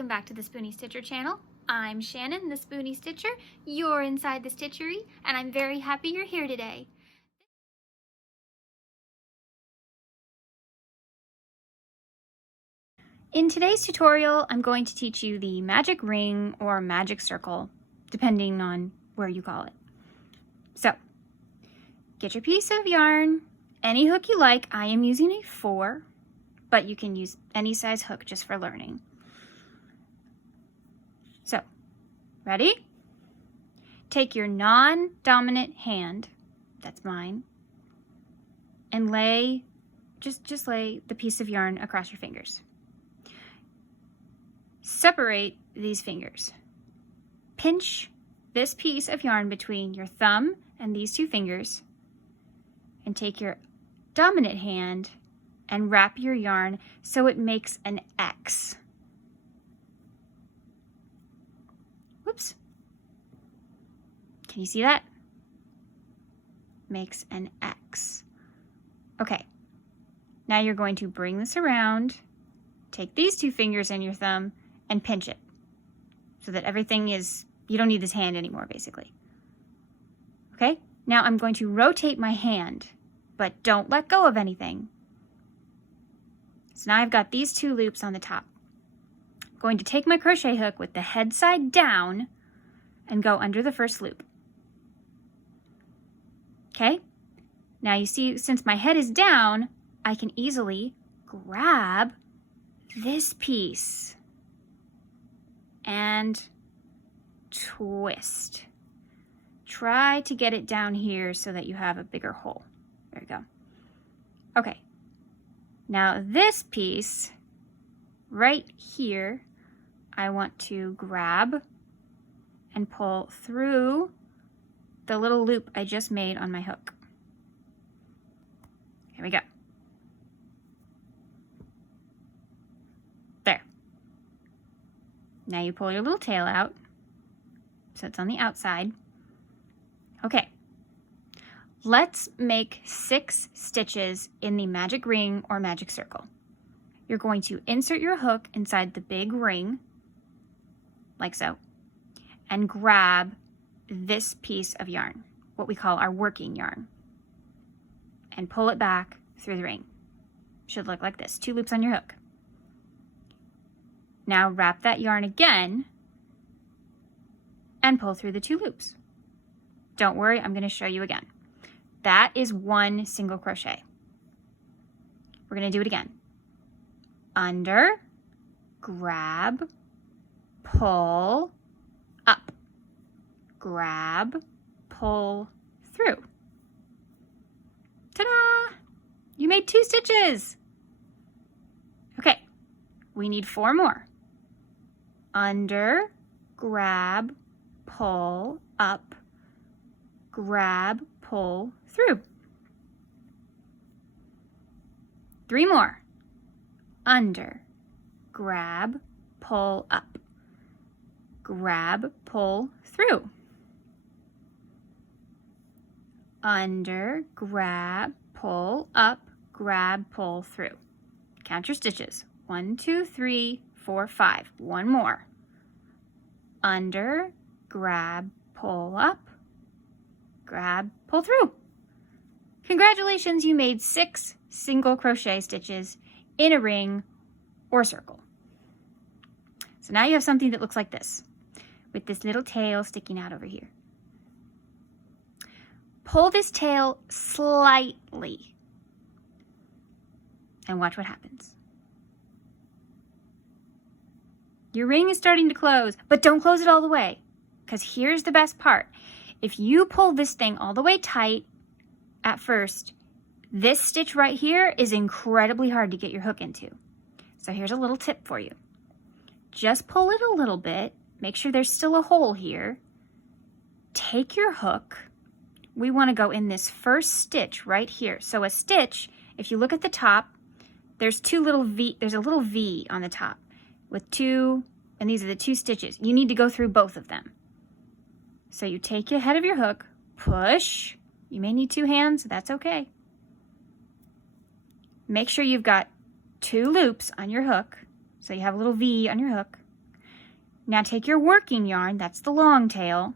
Welcome back to the Spoonie Stitcher channel. I'm Shannon, the Spoonie Stitcher. You're inside the stitchery, and I'm very happy you're here today. In today's tutorial, I'm going to teach you the magic ring or magic circle, depending on where you call it. So, get your piece of yarn, any hook you like. I am using a 4, but you can use any size hook just for learning. So, ready? Take your non-dominant hand, that's mine, and lay, just lay the piece of yarn across your fingers. Separate these fingers. Pinch this piece of yarn between your thumb and these two fingers, and take your dominant hand and wrap your yarn so it makes an X. Whoops. Can you see that? Makes an X. Okay. Now you're going to bring this around, take these two fingers and your thumb, and pinch it so that everything is, you don't need this hand anymore, basically. Okay? Now I'm going to rotate my hand, but don't let go of anything. So now I've got these 2 loops on the top. I'm going to take my crochet hook with the head side down and go under the first loop. Okay? Now you see, since my head is down, I can easily grab this piece and twist. Try to get it down here so that you have a bigger hole. There you go. Okay. Now this piece right here, I want to grab and pull through the little loop I just made on my hook. Here we go. There. Now you pull your little tail out, so it's on the outside. Okay. Let's make 6 stitches in the magic ring or magic circle. You're going to insert your hook inside the big ring, like so, and grab this piece of yarn, what we call our working yarn, and pull it back through the ring. Should look like this, 2 loops on your hook. Now wrap that yarn again and pull through the 2 loops. Don't worry, I'm going to show you again. That is 1 single crochet. We're going to do it again. Under, grab, pull, up, grab, pull through. Ta-da! You made 2 stitches. Okay, we need 4 more. Under, grab, pull, up, grab, pull through. 3 more. Under, grab, pull up, grab, pull through. Under, grab, pull up, grab, pull through. Count your stitches. 1, 2, 3, 4, 5. 1 more. Under, grab, pull up, grab, pull through. Congratulations, you made 6 single crochet stitches in a ring or circle. So now you have something that looks like this, with this little tail sticking out over here. Pull this tail slightly and watch what happens. Your ring is starting to close, but don't close it all the way, because here's the best part. If you pull this thing all the way tight at first, this stitch right here is incredibly hard to get your hook into. So here's a little tip for you. Just pull it a little bit, make sure there's still a hole here. Take your hook. We want to go in this first stitch right here. So a stitch, if you look at the top, there's a little V on the top with 2, and these are the 2 stitches. You need to go through both of them. So you take the head of your hook, push. You may need 2 hands, that's okay. Make sure you've got 2 loops on your hook. So you have a little V on your hook. Now take your working yarn, that's the long tail,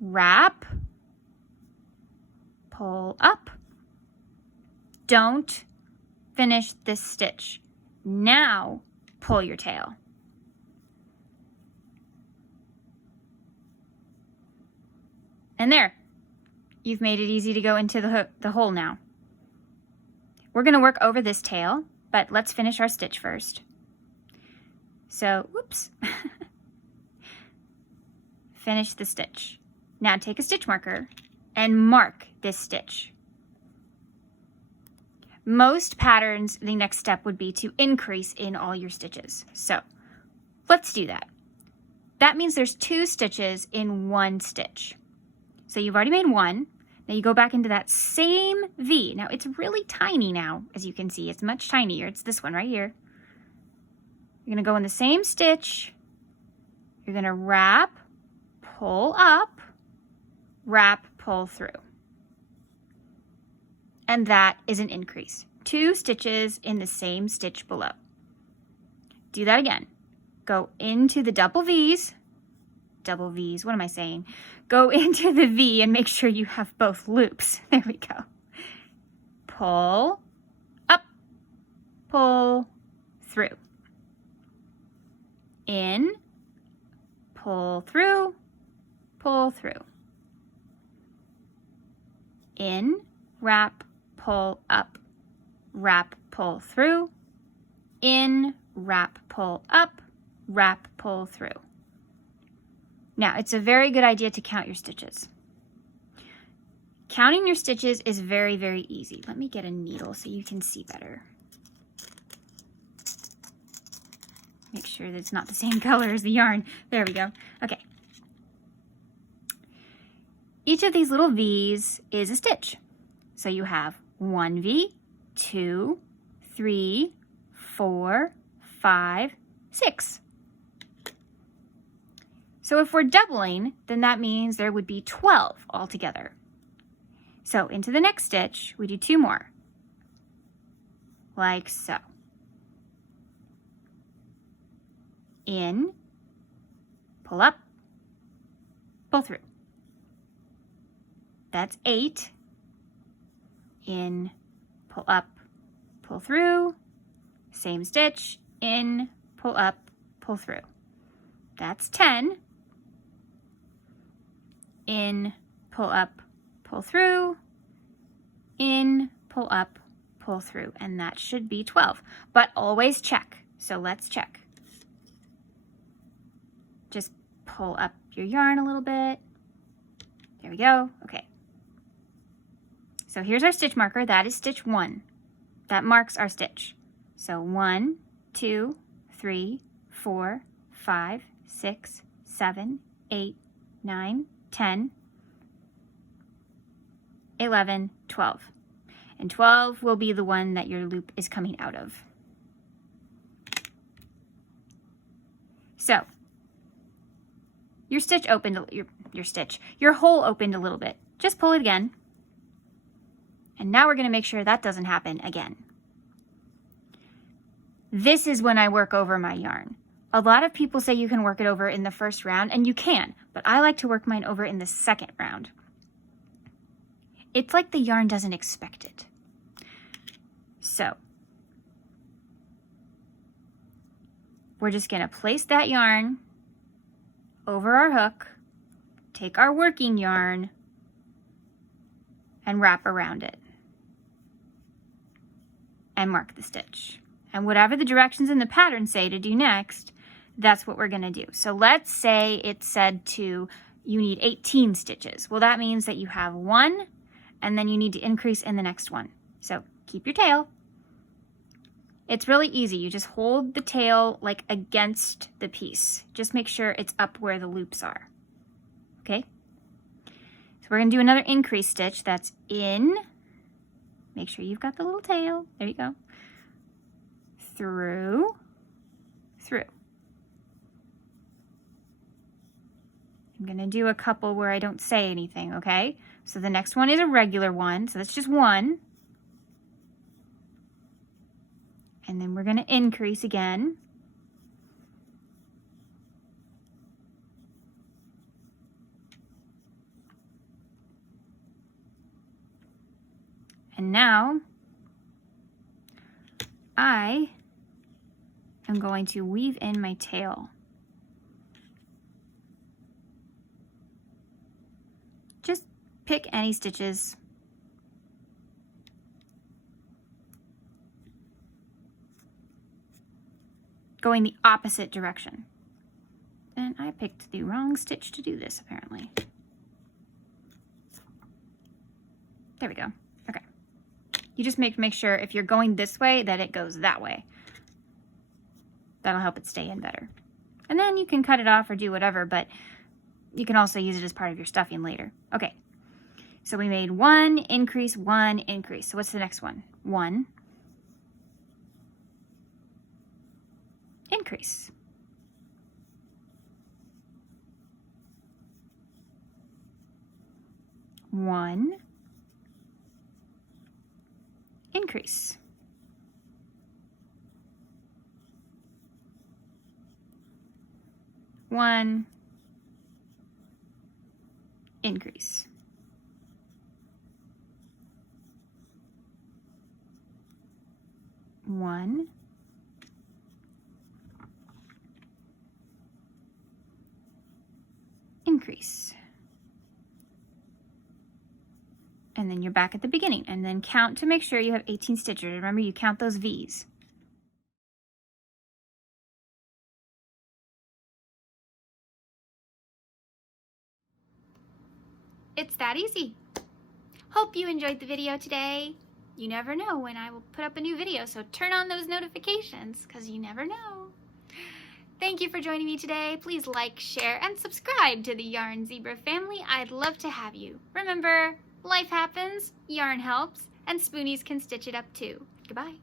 wrap, pull up. Don't finish this stitch. Now pull your tail. And there, you've made it easy to go into the hole now. We're going to work over this tail, but let's finish our stitch first. So, whoops. Finish the stitch. Now take a stitch marker and mark this stitch. Most patterns, the next step would be to increase in all your stitches. So let's do that. That means there's 2 stitches in 1 stitch. So you've already made 1. Now you go back into that same V. Now it's really tiny now, as you can see. It's much tinier. It's this one right here. You're going to go in the same stitch. You're going to wrap, pull up, wrap, pull through. And that is an increase. 2 stitches in the same stitch below. Do that again. Go into the double V's. Double V's, what am I saying? Go into the V and make sure you have both loops. There we go. Pull up, pull through. In, pull through, pull through. In, wrap, pull up, wrap, pull through. In, wrap, pull up, wrap, pull through. Now, it's a very good idea to count your stitches. Counting your stitches is very, very easy. Let me get a needle so you can see better. Make sure that it's not the same color as the yarn. There we go. Okay. Each of these little V's is a stitch. So you have 1 V, 2, 3, 4, 5, 6. So if we're doubling, then that means there would be 12 altogether. So into the next stitch, we do 2 more, like so. In, pull up, pull through. That's 8. In, pull up, pull through. Same stitch, in, pull up, pull through. That's 10. In, pull up, pull through. In, pull up, pull through. And that should be 12. But always check. So let's check. Just pull up your yarn a little bit. There we go. Okay. So here's our stitch marker. That is stitch 1. That marks our stitch. So 1, 2, 3, 4, 5, 6, 7, 8, 9, 10, 11, 12. And 12 will be the one that your loop is coming out of. So, your stitch opened, your hole opened a little bit. Just pull it again. And now we're going to make sure that doesn't happen again. This is when I work over my yarn. A lot of people say you can work it over in the first round, and you can, but I like to work mine over in the second round. It's like the yarn doesn't expect it. So, we're just going to place that yarn over our hook, take our working yarn, and wrap around it. And mark the stitch. And whatever the directions in the pattern say to do next, that's what we're going to do. So let's say it said you need 18 stitches. Well, that means that you have 1, and then you need to increase in the next one. So keep your tail. It's really easy. You just hold the tail like against the piece. Just make sure it's up where the loops are. Okay? So we're going to do another increase stitch. That's in. Make sure you've got the little tail. There you go. Through, through. I'm going to do a couple where I don't say anything, okay? So the next one is a regular one, so that's just 1. And then we're going to increase again. And now I am going to weave in my tail. Just pick any stitches. Going the opposite direction. And I picked the wrong stitch to do this, apparently. There we go. Okay. You just make sure if you're going this way that it goes that way. That'll help it stay in better. And then you can cut it off or do whatever, but you can also use it as part of your stuffing later. Okay. So we made 1 increase, 1 increase. So what's the next one? 1 increase. 1 increase. 1 increase. 1 increase. And then you're back at the beginning, and then count to make sure you have 18 stitches. Remember, you count those V's. It's that easy. Hope you enjoyed the video today. You never know when I will put up a new video, so turn on those notifications, because you never know. Thank you for joining me today. Please like, share, and subscribe to the Yarn Zebra family. I'd love to have you. Remember, life happens, yarn helps, and spoonies can stitch it up too. Goodbye.